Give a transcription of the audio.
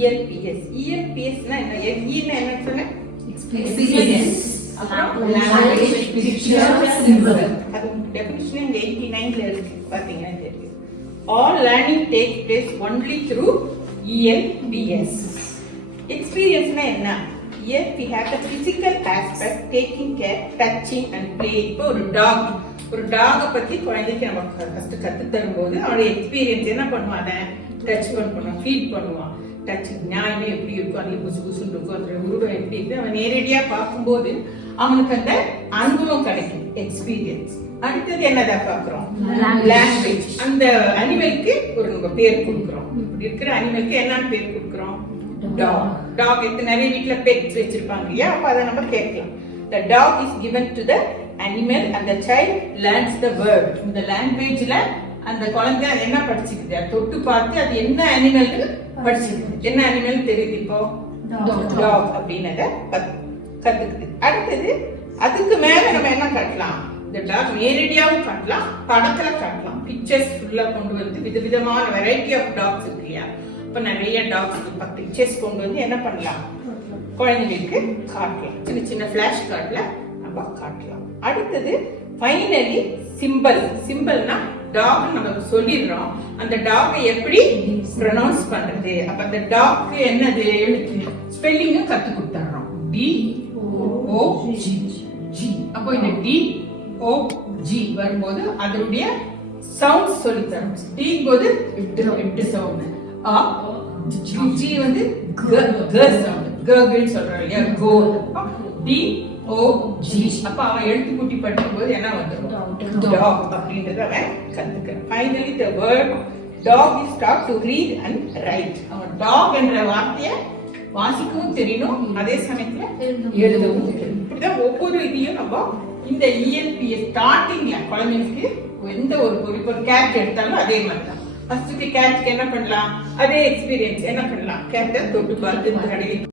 ELPS. ELPS னா என்ன? E னா என்ன சொன்ன? Experience. Language, picture, symbol. அது definition இங்க 89ல இருக்கு. பாத்தீங்கன்னா தெரியும். All learning takes place only through ELPS. Experience னா என்ன? Here we have the physical aspect, taking care, touching and playing. இப்போ ஒரு டாக பத்தி குழந்தைக்கு நம்ம ஃபர்ஸ்ட் கத்து தரும்போது அவனுடைய எக்ஸ்பீரியன்ஸ் என்ன பண்ணுவான்? டச் பண்ணுவான், ஃபீல் பண்ணுவான். டச் நியாயமே எப்படி இருக்கும், அது புசு புசுன்னு இருக்கும், அதோட உருவம் எப்படி இருக்கு, அவன் நேரடியா பார்க்கும்போது அவனுக்கு அந்த அனுபவம் கிடைக்கும், எக்ஸ்பீரியன்ஸ். அடுத்தது என்னதான் பாக்குறோம்? லாங்குவேஜ். அந்த அனிமலுக்கு ஒரு நம்ம பேர் கொடுக்குறோம். இப்படி இருக்கிற அனிமலுக்கு என்னன்னு பேர் கொடுக்குறோம்? டாக். நிறைய வீட்டுல பெட்ஸ் வச்சிருப்பாங்க இல்லையா? அப்ப அதை நம்ம கேட்கலாம். The dog is given to the animal and the child learns the word. இந்த லாங்குவேஜ்ல அந்த குழந்தை என்ன படிச்சுக்குது? தொட்டு பார்த்து அது என்ன அனிமல் படிச்சுக்குது. என்ன அனிமல் தெரியுது? இப்போ டாக் அப்படின்னத கத்துக்குது. அடுத்தது அதுக்கு மேல நம்ம என்ன காட்டலாம்? இந்த டாக் நேரடியாவும் காட்டலாம், படத்துல காட்டலாம். பிக்சர்ஸ் ஃபுல்லா கொண்டு வந்து விதவிதமான வெரைட்டி ஆஃப் டாக்ஸ் இருக்கு இல்லையா? இப்ப நிறைய டாக்ஸ் பிக்சர்ஸ் கொண்டு வந்து என்ன பண்ணலாம்? குழந்தைகளுக்கு காட்டலாம். சின்ன சின்ன ஃபிளாஷ் கார்ட்ல நம்ம காட்டலாம். அடுத்தது ஃபைனலி சிம்பிள்னா டாக் நம்ம சொல்லிடுறோம். அந்த டாகை எப்படி ப்ரொனவுன்ஸ் பண்றது? அப்ப அந்த டாக்கு என்னது எழுத்து ஸ்பெல்லிங் கத்து கொடுத்துறோம். DOG. அப்போ இந்த DOG வரும்போது அதனுடைய சவுண்ட் சொல்லி தரோம். D போது எட்டு சவுண்ட். G வந்து க சவுண்ட். கர்கிள் சொல்றோம் இல்லையா? கோ. DOG. அப்ப அவன் எழுத்து கூட்டி படிக்கும்போது என்ன வந்துடும்? டாக் அப்படின்றத அவன் கத்துக்கிறான். Finally the word dog is taught to read and write. அவன் டாக் என்ற வார்த்தையை வாசிக்கவும் தெரியணும், அதே சமயத்துல எழுதவும் தெரியணும். இப்படிதான் ஒவ்வொரு இதையும் நம்ம இந்த ELPS ஸ்டார்டிங்ல குழந்தைங்களுக்கு எந்த ஒரு கேட் எடுத்தாலும் அதே மாதிரி தான். ஃபர்ஸ்ட் கேட்க்கு என்ன பண்ணலாம்? அதே எக்ஸ்பீரியன்ஸ் என்ன பண்ணலாம்? கேட்டை தொட்டு பார்த்து